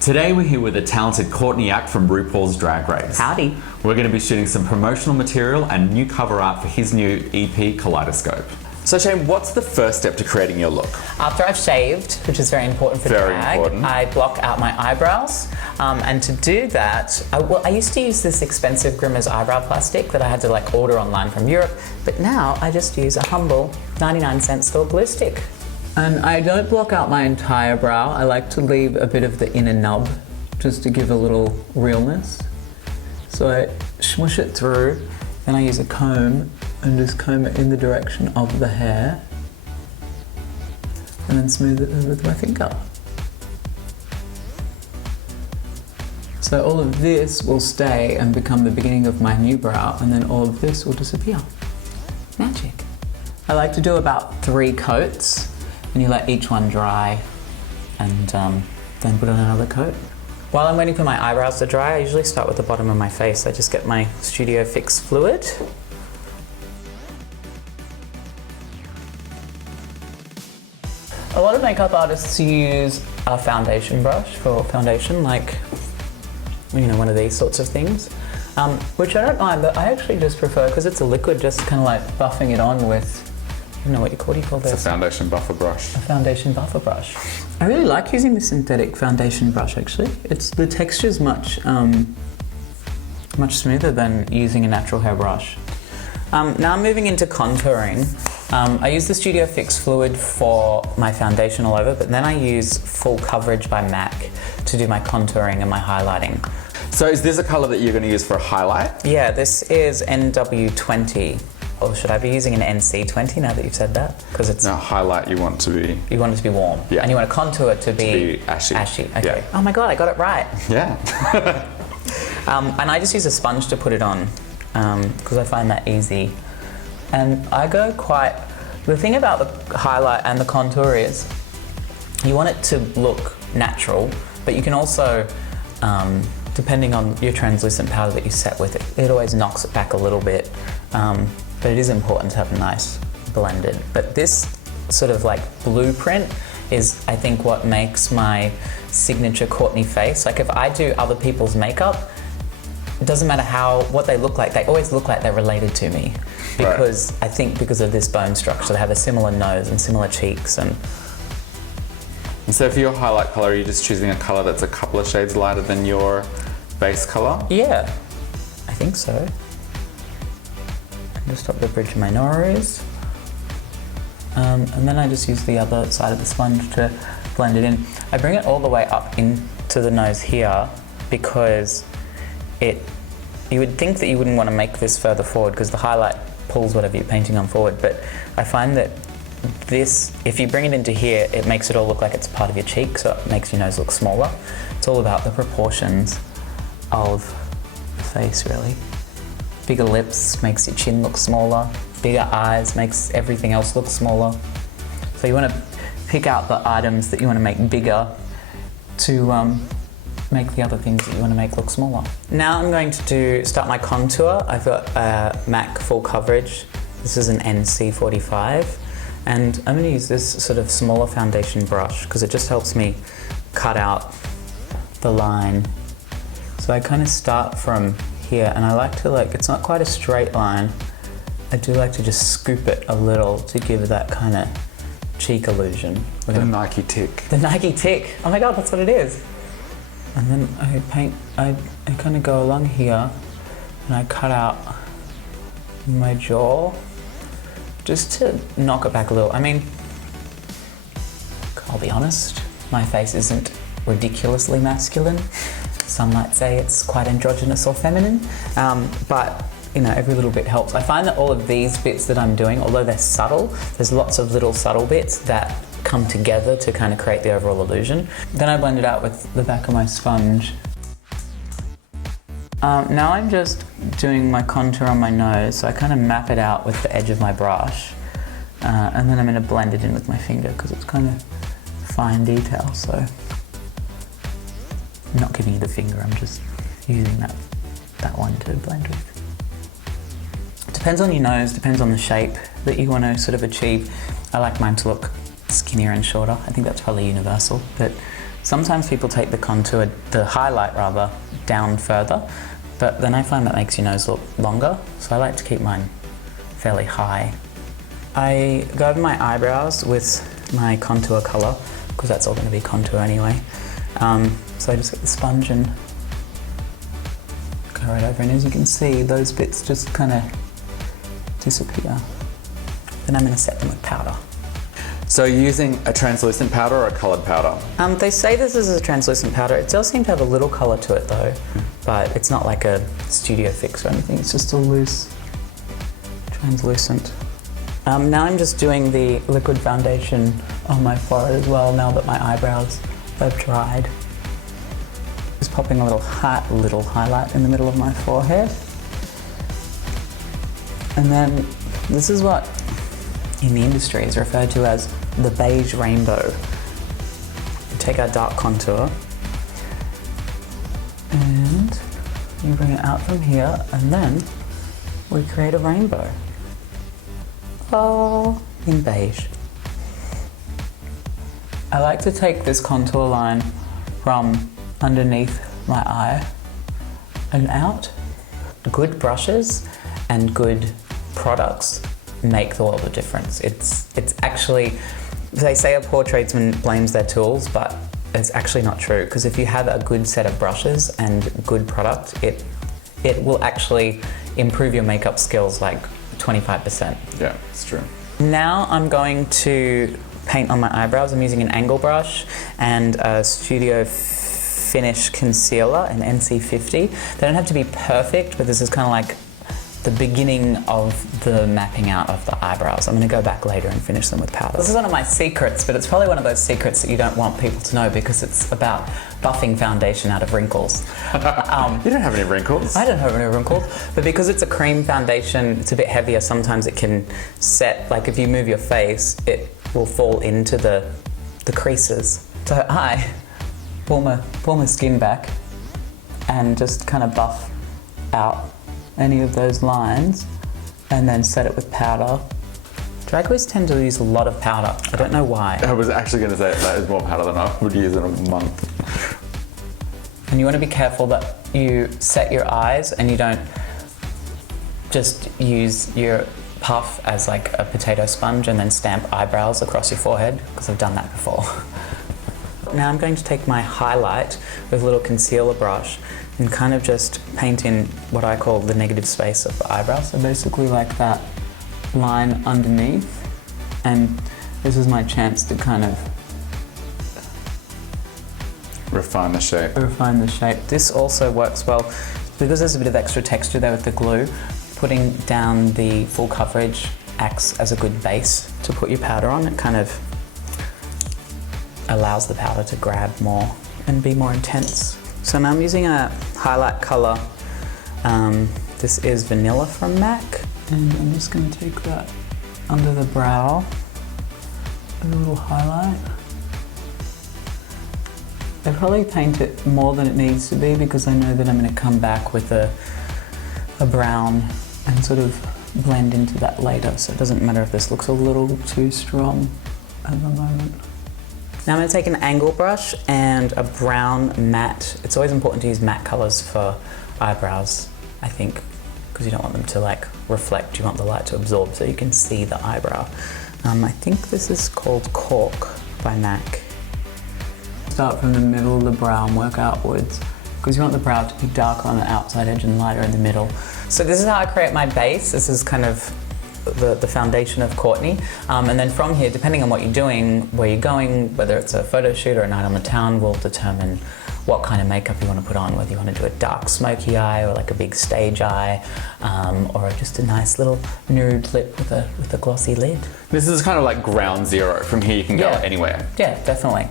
Today we're here with the talented Courtney Act from RuPaul's Drag Race. Howdy. We're going to be shooting some promotional material and new cover art for his new EP, Kaleidoscope. So Shane, what's the first step to creating your look? After I've shaved, which is very important for drag, I block out my eyebrows. And to do that, I used to use this expensive Grimmer's eyebrow plastic that I had to order online from Europe, but now I just use a humble 99-cent store glue stick. And I don't block out my entire brow. I like to leave a bit of the inner nub just to give a little realness. So I smush it through, then I use a comb and just comb it in the direction of the hair and then smooth it with my finger. So all of this will stay and become the beginning of my new brow, and then all of this will disappear. Magic. I like to do about 3 coats, and you let each one dry and then put on another coat. While I'm waiting for my eyebrows to dry, I usually start with the bottom of my face. I just get my Studio Fix fluid. A lot of makeup artists use a foundation brush for foundation, like, you know, one of these sorts of things, which I don't mind, but I actually just prefer, because it's a liquid, just kind of like buffing it on with, I don't know what do you call this? It's a foundation buffer brush. A foundation buffer brush. I really like using the synthetic foundation brush, actually. The texture's much smoother than using a natural hair brush. Now I'm moving into contouring. I use the Studio Fix fluid for my foundation all over, but then I use Full Coverage by MAC to do my contouring and my highlighting. So is this a colour that you're going to use for a highlight? Yeah, this is NW20. Or should I be using an NC20 now that you've said that? Because it's... No, highlight you want to be... You want it to be warm. Yeah. And you want to contour to be ashy. Ashy, okay. Yeah. Oh my God, I got it right. Yeah. And I just use a sponge to put it on, because I find that easy. And I go quite... The thing about the highlight and the contour is you want it to look natural, but you can also, depending on your translucent powder that you set with it, it always knocks it back a little bit. But it is important to have a nice blended. But this sort of like blueprint is, I think, what makes my signature Courtney face. Like if I do other people's makeup, it doesn't matter what they look like, they always look like they're related to me. Because I think because of this bone structure, they have a similar nose and similar cheeks. And so for your highlight colour, are you just choosing a colour that's a couple of shades lighter than your base colour? Yeah, I think so. Just up the bridge of my nose. And then I just use the other side of the sponge to blend it in. I bring it all the way up into the nose here because you would think that you wouldn't want to make this further forward because the highlight pulls whatever you're painting on forward, but I find that this, if you bring it into here, it makes it all look like it's part of your cheek, so it makes your nose look smaller. It's all about the proportions of the face, really. Bigger lips makes your chin look smaller, bigger eyes makes everything else look smaller. So you want to pick out the items that you want to make bigger to make the other things that you want to make look smaller. Now I'm going to start my contour. I've got MAC Full Coverage. This is an NC45. And I'm going to use this sort of smaller foundation brush because it just helps me cut out the line. So I kind of start from here, and I like to it's not quite a straight line. I do like to just scoop it a little to give that kind of cheek illusion. The Nike tick. The Nike tick. Oh my God, that's what it is. And then I kind of go along here and I cut out my jaw just to knock it back a little. I mean, I'll be honest, my face isn't ridiculously masculine. Some might say it's quite androgynous or feminine, but you know, every little bit helps. I find that all of these bits that I'm doing, although they're subtle, there's lots of little subtle bits that come together to kind of create the overall illusion. Then I blend it out with the back of my sponge. Now I'm just doing my contour on my nose, so I kind of map it out with the edge of my brush, and then I'm going to blend it in with my finger because it's kind of fine detail, so I'm not giving you the finger, I'm just using that one to blend with. Depends on your nose, depends on the shape that you want to sort of achieve. I like mine to look skinnier and shorter. I think that's probably universal, but Sometimes people take the highlight rather, down further, but then I find that makes your nose look longer, so I like to keep mine fairly high. I go over my eyebrows with my contour colour, because that's all going to be contour anyway. So I just get the sponge and go right over, and as you can see, those bits just kind of disappear. Then I'm going to set them with powder. So you're using a translucent powder or a coloured powder? They say this is a translucent powder. It does seem to have a little colour to it though, but it's not like a studio fix or anything. It's just a loose translucent. Now I'm just doing the liquid foundation on my forehead as well, now that my eyebrows have dried. Just popping a little highlight in the middle of my forehead. And then this is what in the industry is referred to as the beige rainbow. You take our dark contour and you bring it out from here, and then we create a rainbow. Oh, in beige. I like to take this contour line from underneath my eye and out. Good brushes and good products make the world of difference. It's actually, they say a poor tradesman blames their tools, but it's actually not true, because if you have a good set of brushes and good product, it will actually improve your makeup skills like 25%. Yeah, it's true. Now I'm going to paint on my eyebrows. I'm using an angle brush and a Studio Finish concealer, an NC50. They don't have to be perfect, but this is kind of like the beginning of the mapping out of the eyebrows. I'm going to go back later and finish them with powder. This is one of my secrets, but it's probably one of those secrets that you don't want people to know, because it's about buffing foundation out of wrinkles. You don't have any wrinkles. I don't have any wrinkles, but because it's a cream foundation, it's a bit heavier, sometimes it can set, like if you move your face, it will fall into the creases. So I pull my skin back and just kind of buff out any of those lines, and then set it with powder. Drag queens tend to use a lot of powder. I don't know why. I was actually going to say that is more powder than I would use in a month. And you want to be careful that you set your eyes and you don't just use your puff as like a potato sponge and then stamp eyebrows across your forehead, because I've done that before. Now I'm going to take my highlight with a little concealer brush and kind of just paint in what I call the negative space of the eyebrow. So basically like that line underneath, and this is my chance to kind of refine the shape. This also works well because there's a bit of extra texture there with the glue. Putting down the full coverage acts as a good base to put your powder on. It kind of allows the powder to grab more and be more intense. So now I'm using a highlight color. This is Vanilla from MAC. And I'm just going to take that under the brow, a little highlight. I probably paint it more than it needs to be, because I know that I'm going to come back with a brown and sort of blend into that later. So it doesn't matter if this looks a little too strong at the moment. Now I'm going to take an angle brush and a brown matte. It's always important to use matte colors for eyebrows, I think, because you don't want them to like reflect. You want the light to absorb so you can see the eyebrow. I think this is called Cork by MAC. Start from the middle of the brow and work outwards, because you want the brow to be darker on the outside edge and lighter in the middle. So this is how I create my base. This is kind of the foundation of Courtney. And then from here, depending on what you're doing, where you're going, whether it's a photo shoot or a night on the town, will determine what kind of makeup you want to put on, whether you want to do a dark smoky eye or like a big stage eye, or just a nice little nude lip with a glossy lid. This is kind of like ground zero. From here you can go anywhere. Yeah, definitely.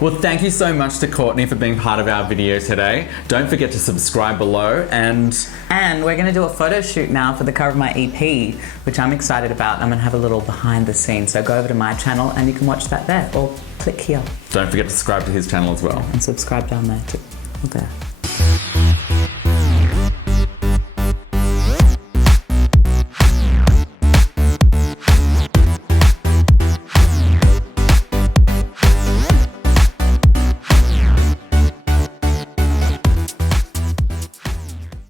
Well, thank you so much to Courtney for being part of our video today. Don't forget to subscribe below and we're going to do a photo shoot now for the cover of my EP, which I'm excited about. I'm going to have a little behind the scenes. So go over to my channel and you can watch that there, or click here. don't forget to subscribe to his channel as well. And subscribe down there too. Or there.